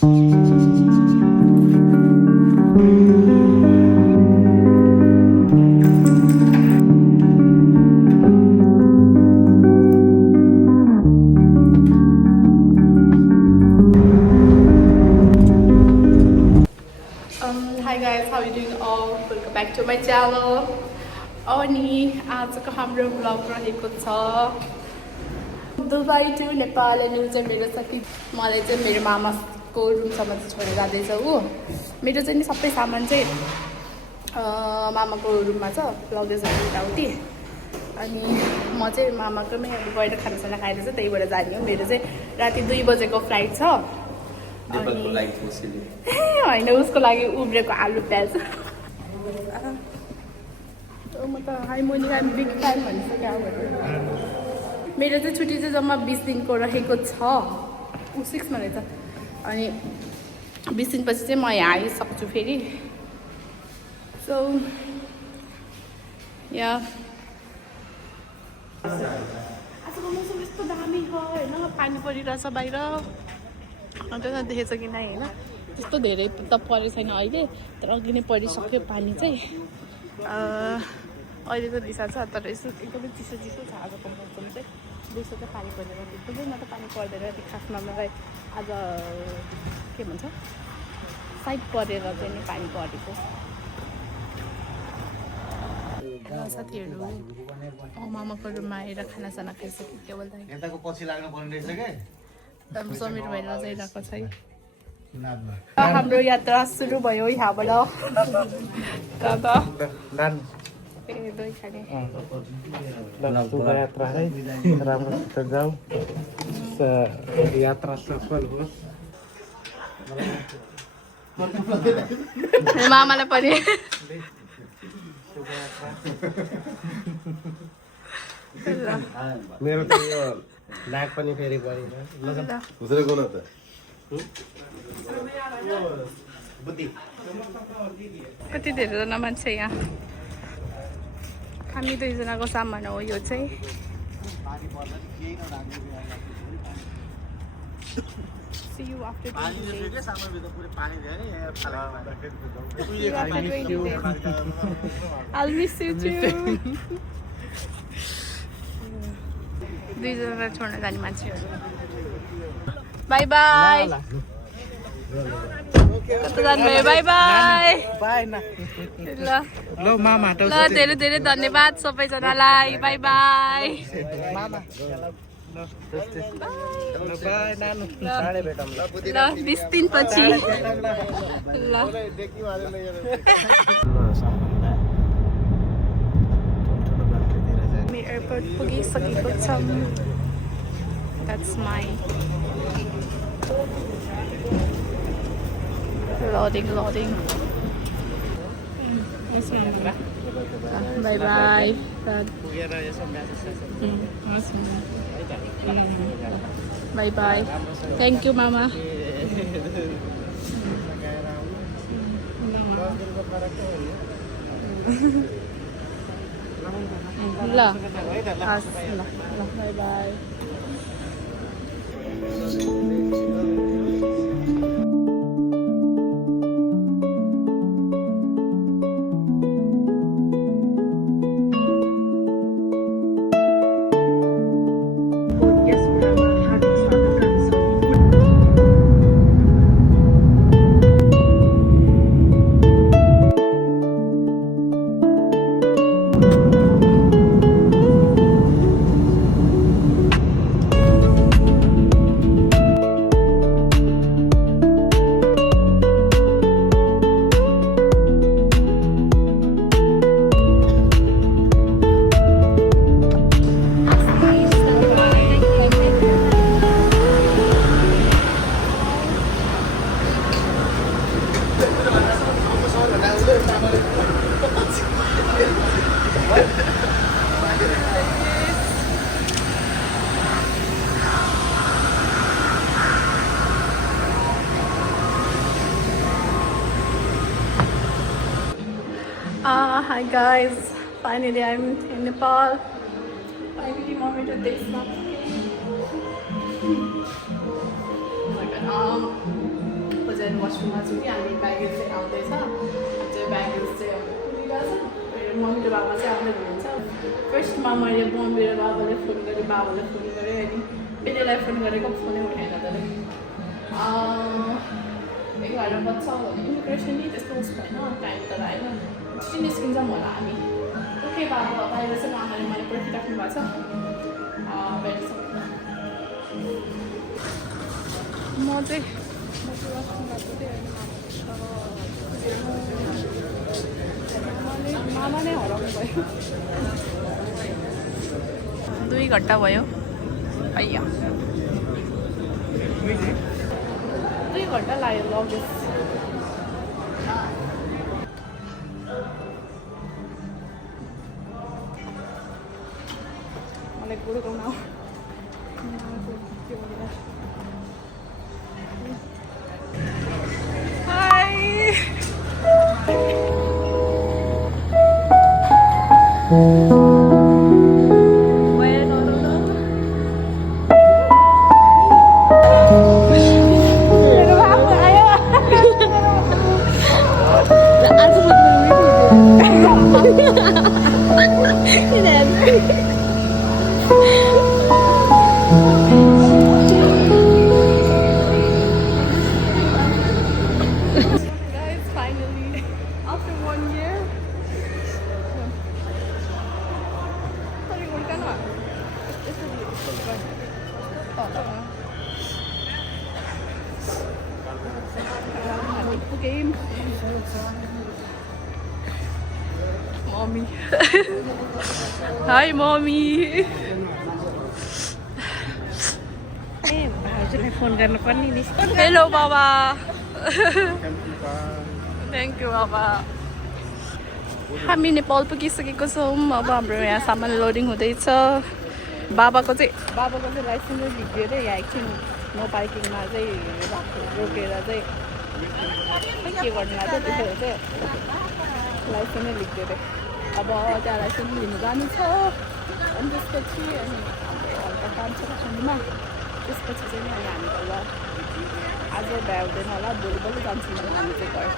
Hi guys, how are you doing all? Welcome back to my channel. अनि आजको हाम्रो vlog रहेको छ दुबई टु नेपाल अनि चाहिँ मेरो साथी मलाई चाहिँ मेरो मामाको रुमसम्म चाहिँ छोडेर जाँदैछ ऊ मेरो चाहिँ नि सबै सामान चाहिँ मामाको रुममा छ लगेजहरू उताउति अनि म चाहिँ मामाकोमै अब गएर खानासाना खाएर चाहिँ त्यहीबाट जाने हो मेरो चाहिँ राति 2 बजेको फ्लाइट छ होइन उसको लागि उब्रेको आलु प्याज म त hi Moni I'm big fan भनिसक्यो अब मेरो चाहिँ छुट्टी चाहिँ जम्मा 20 दिनको रहेको छ ऊ 6 मा रहेछ अनि 20 दिनपछि चाहिँ म यहाँ आइसक्छु फेरि सो या आजको मौसम यस्तो दामी छ होइन पानी परिरहेछ बाहिर अन्त देखेछ कि नै होइन त्यस्तो धेरै त परेको छैन अहिले तर अघि नै परिसक्यो पानी चाहिँ अहिलेको दिशा छ तर यसो एकदमै चिसो चिसो छ आजको मौसम चाहिँ दिउँसो चाहिँ पानी परेर एकदमै त पानी पर्दैन त्यो खासमा मलाई आज के भन्छ साइड परेर चाहिँ नि पानी परेको साथीहरू मामाको रुममा आएर खानासाना खाइसक्यो केवल यताको पछि लाग्नु पर्ने रहेछ क्या समीर भएर जाइरहेको छ हाम्रो यात्रा सुरु भयो यहाँबाट यात्रा है राम्रोसित जाऊ यात्रा सफल होस् मामालाई पनि मेरो त यो नाक पनि फेरि परेन कति धेरैजना मान्छे यहाँ हामी 2 जनाको सामान हो यो चाहिँ See you after 20 days. I'll miss you too. 2 जना छोड्न जाने मान्छेहरू बाई बाई कता जानुभयो बाई बाई ल ल धेरै धेरै धन्यवाद सबैजनालाई बाई बाई ल 20 दिनपछि ल हामी एयरपोर्ट पुगिसकेको छौँ That's my loading. Bye bye. Bye bye. Thank you, Mama. Bye bye. Hi guys, finally I'm in Nepal. Finally moment of this then वासरुममा छु कि हामी ब्यागेज चाहिँ आउँदैछ त्यो ब्यागेज चाहिँ कुदिरहेछ मेरो मम्मी र बाबा चाहिँ आउँदै हुनुहुन्छ फर्स्टमा मैले मम्मी र बाबालाई फोन गरेँ बाबालाई फोन गरेँ अनि पेलेलाई फोन गरेको फोनै उठाएन त्यसले 11 बज्छ इमिग्रेसन नि त्यस्तो उस भएन टाइम त आएन छिटो निस्किन्छौँ होला हामी ओके बाबा बाहिर चाहिँ आमाले मैले पर्खिराख्नु भएको छ बेडसम्म म चाहिँ मामा नै हराउनु भयो 2 घन्टा भयो अय्या 2 घन्टा लाग्यो लगेज मलाई गुडगाउन game. Mommy. Hi, mommy. Hello, Baba. Thank you, Baba. हामी नेपाल पुगिसकेको छौँ अब हाम्रो यहाँ सामान लोडिङ हुँदैछ बाबाको चाहिँ लाइसेन्स लिएर यहाँ एकछिन नो पार्किङमा चाहिँ रोकेर चाहिँ के गर्नु लाग्यो त्यसो चाहिँ लाइसेन्सै लिएर अब त्यहाँ लाइसेन्स लिनु जानु छ अनि त्यसपछि अनि हल्का काम छ सुन्नुमा त्यसपछि चाहिँ अनि हामी त ल आज भ्याउँदैन होला भोलि जान्छौँ हामी चाहिँ घर